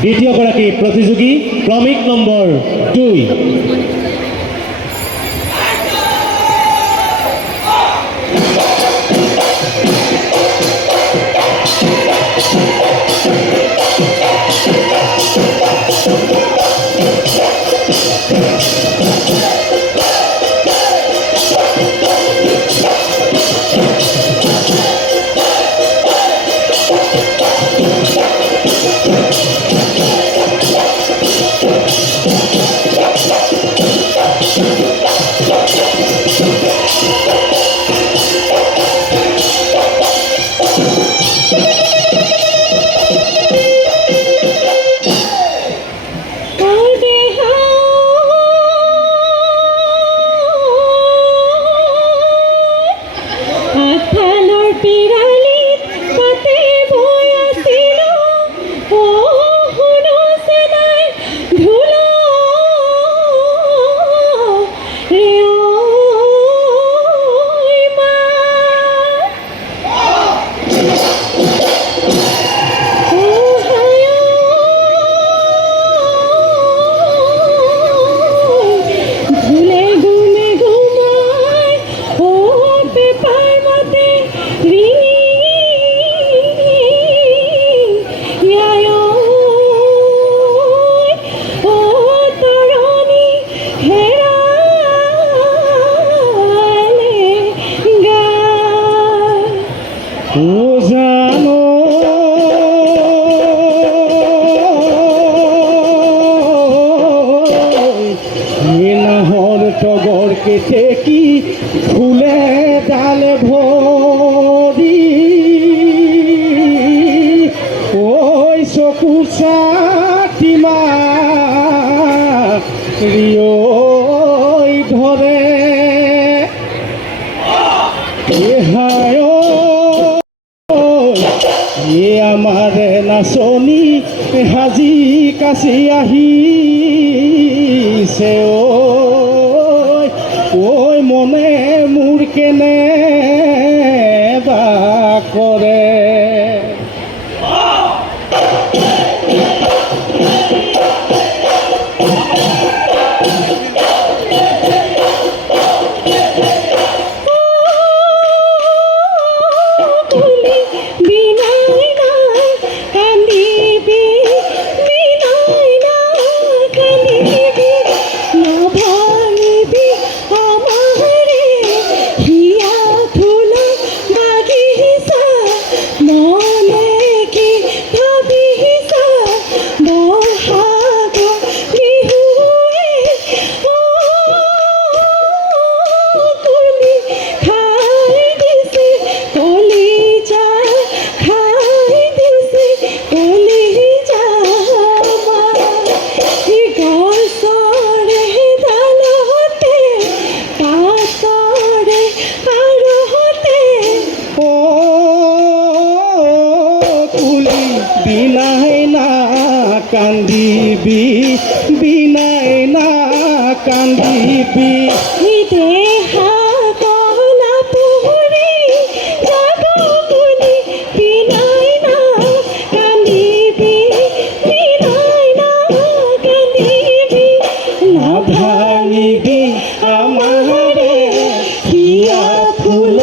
দ্বিতীয়গৰাকী প্ৰতিযোগী ক্ৰমিক নম্বৰ 2। টগর কেটে কি ফুলে ডাল ভরি ওই চকু চাটিমা রিয়ই ধরে আমার নাচনি হাজি কাছি আহিছে ওই মনে মোৰ কেনে বা কৰে বিনাই না কান্দিবি বিনাই না কান্দিবি দেহা কলা পুরি জাগবুলি বিনাই না কান্দিবি বিনাই না কান্দিবি না ভাঙিবি আমারে হিয়া ফুল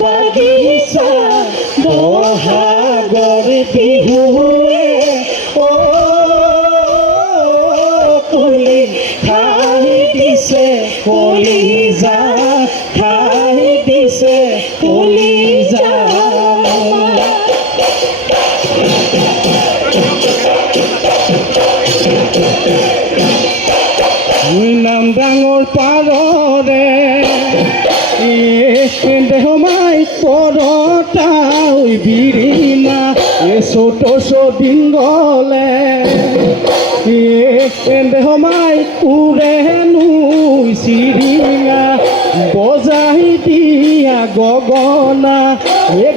বাগিচা বহাগৰ বিহুৱে কুলি খাই দিছে কলিজা খাই দিছে কলিজা নাম ডাঙৰ পাৰৰে দেহমাই পৰতা বিৰিনা ছোট বিংগলে দেহমাই উৰে নুই চিৰিঙা বজাই দিয়া গগনা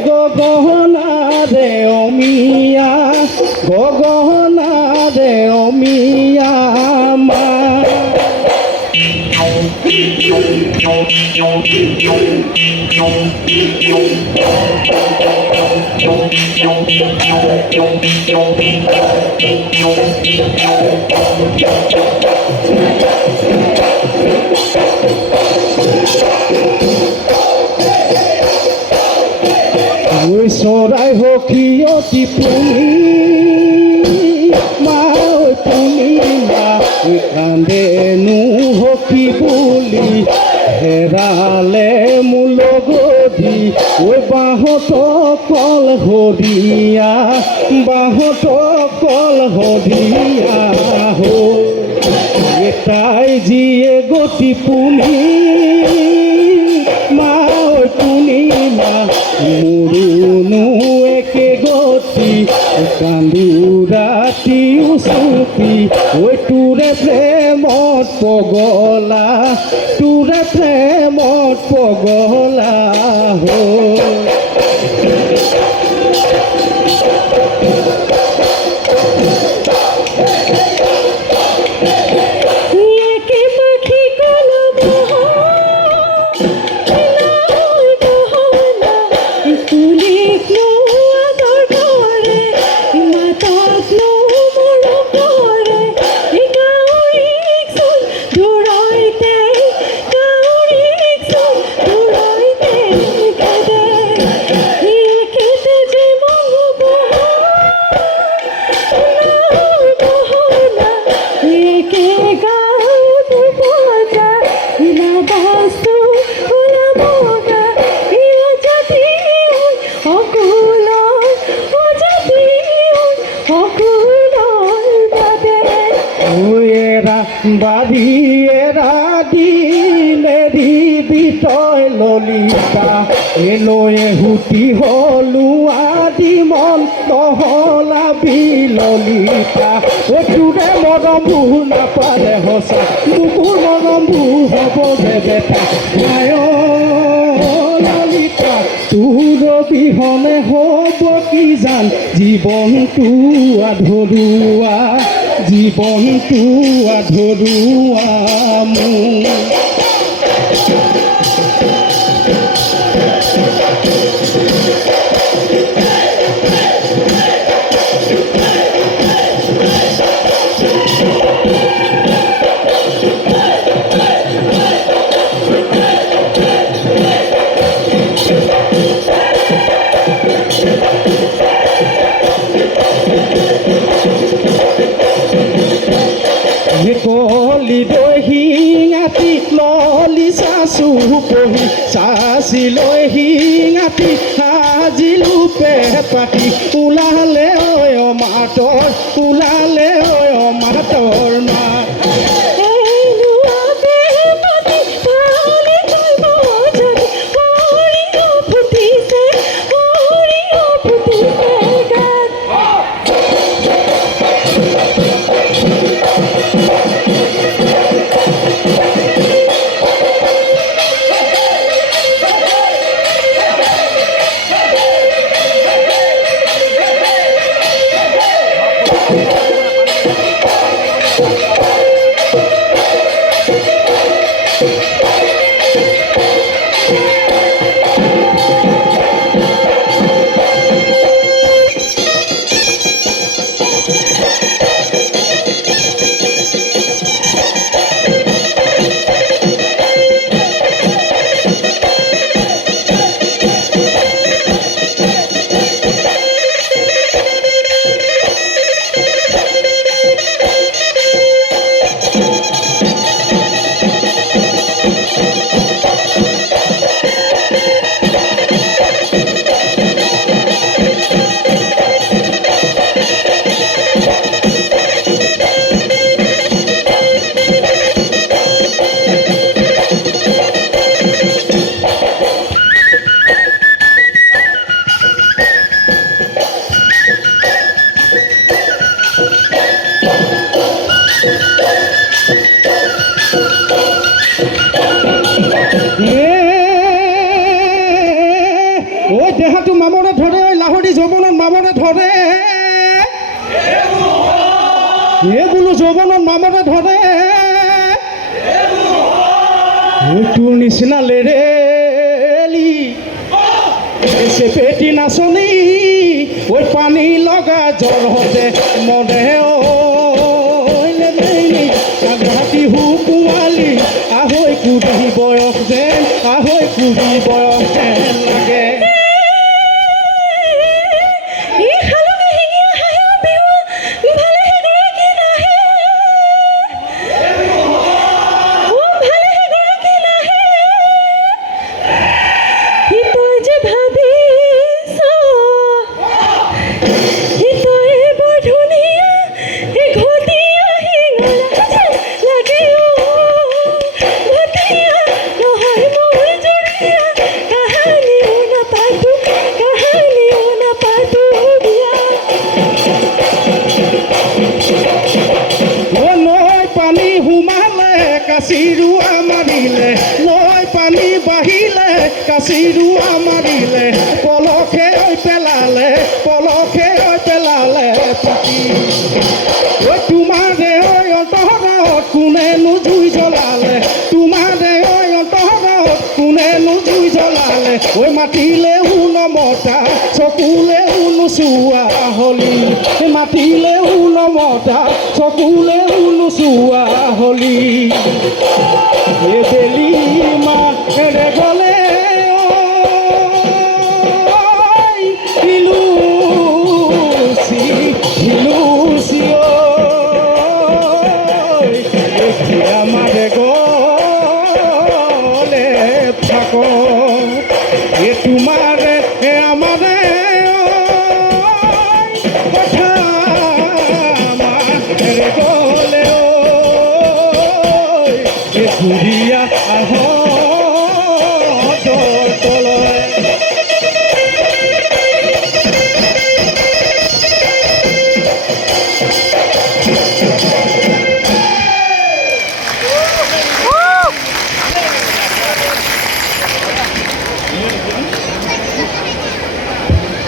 গগনা ৰে অমিয়া গগনা ৰে অমিয়া মা ঐ চৰাই সখী অতি পুনি মা ঐ পুনি মা কান্দেনো সখী বুলি হেৰালে মূল গধি ঐ বাঁহত কল সদিয়া বাঁহত কল সদিয়া হ'ল এটাই যিয়ে গতি পুনি মা ঐ পুনি মা মোৰোনো একে গতি কান্দো ৰাতিও চুপি ঐ তোৰে প্ৰেমত পগলা তোৰে প্ৰেমত পগলা হ'ল একে পাখি কলম তুলিক আদৰ কৰে মাতক মৰম কৰে গাঁৱৰীক চোন দূৰৈতে গাঁৱৰীক চোন দূৰৈতে খেদে একেতে যে মংগব একে গাঁৱত বজা বস্তু ওলাবগা যদি অকুলৰ যদি অকুলৰ বাবে এৰা বাৰী এৰা দিলে দিবি তই ললিতা এলৈয়ে সুতি হলো আদি মন নহলাবি ললিতা তোৰে মৰমবোৰ নাপালে সঁচা বুকুৰ মৰমবোৰ হ'ব যে বেটা ললিতা তোৰ বিহনে হ'ব কি জান জীৱনটো আধৰুৱা জীৱনটো আধৰুৱা মোৰ কলি দৈ শিঙাতি ললি চাচু পহি চাচি লৈ শিঙাতি সাজিলো পেপাতি ওলালে ঐ মাতৰ ওলালে ঐ মাতৰ মা ওই দেহাটো মামৰে ধৰে ওই লাহৰি যৌৱনত মামৰে ধৰে বোলো যৌৱনত মামৰে ধৰে তোৰ নিচিনা লেৰেলি চেপেটি নাচনী পানী লগা জ্বৰ হতে মনে ৰাতি পোৱালি আহৈ কুৰি বয়স যেন আহৈ কুৰি বয়স যেন লাগে এই শালকে শিঙিয়া হাঁহে বিহুৱা ভালেহে গৰাকী নাহে ভালেহে গৰাকী নাহে তই যে ভাবিছ তই বৰ ধুনীয়া এই ঘটীয়া শিঙৰা লাগে ঘটীয়া নহয় মোৰ জুৰীয়া কাহানিও নাপাতো বিয়া নৈ পানী সোমালে কাচিৰোৱা মাৰিলে নৈ পানী বাঢ়িলে কাচিৰোৱা মাৰিলে পলখে পেলালে পাতি তোমাৰে অন্তৰত কোনেনো জুই জ্বলালে তোমাৰে অন্তৰত কোনেনো জুই জ্বলালে মাতিলে নমতা চকুলে নোচোৱা হলি মাতিলে নমতা চকুলে নোচোৱা হলি বেলি মাৰে গলে আমাৰে গলে থাক তোমাৰে আমাৰে কথা আমাৰে গলে ঘুৰিয়া আহ তলয়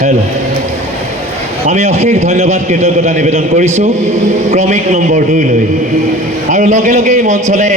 হেল্ল' আমি অশেষ ধন্যবাদ কৃতজ্ঞতা নিবেদন কৰিছোঁ ক্ৰমিক নম্বৰ 2 লৈ আৰু লগে লগে এই মঞ্চলে